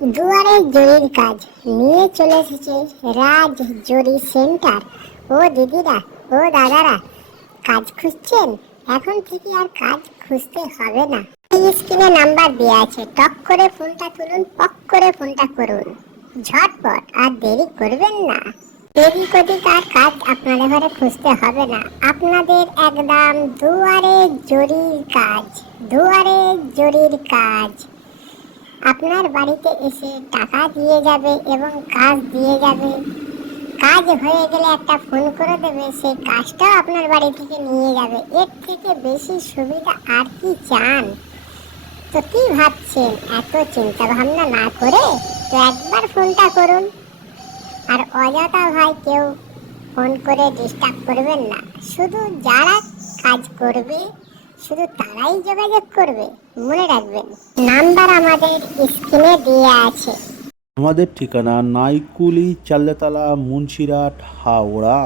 দুয়ারে জরির কাজ নিয়ে চলে এসেছে রাজ জরি সেন্টার। ও দিদিরা, ও দাদারা, কাজ খুঁজছেন? এখন থেকে আর কাজ খুঁজতে হবে না। এই স্ক্রিনে নাম্বার দেওয়া আছে, টক করে ফোনটা তুলুন, পক করে ফোনটা করুন, ঝটপট। আর দেরি করবেন না। দেরি করে আর কাজ আপনাদের ঘরে খুঁজতে হবে না। আপনাদের একদম দুয়ারে জরির কাজ, দুয়ারে জরির কাজ। আপনার বাড়িতে এসে টাকা দিয়ে যাবে এবং কাজ দিয়ে যাবে। কাজ হয়ে গেলে একটা ফোন করে দেবে, সেই কাজটাও আপনার বাড়ি থেকে নিয়ে যাবে। এর থেকে বেশি সুবিধা আর কি চান? তো কি ভাবছেন? এত চিন্তা ভাবনা না করে তো একবার ফোনটা করুন। আর অযথা ভাই কেউ ফোন করে ডিস্টার্ব করবেন না। শুধু যারা কাজ করবে শুধু তারাই যোগাযোগ করবে, মনে রাখবেন। নাম্বার আমাদের স্ক্রিনে দেওয়া আছে। আমাদের ঠিকানা নাইকুলি, চাল্লেতলা, মুন্সিরহাট, হাওড়া।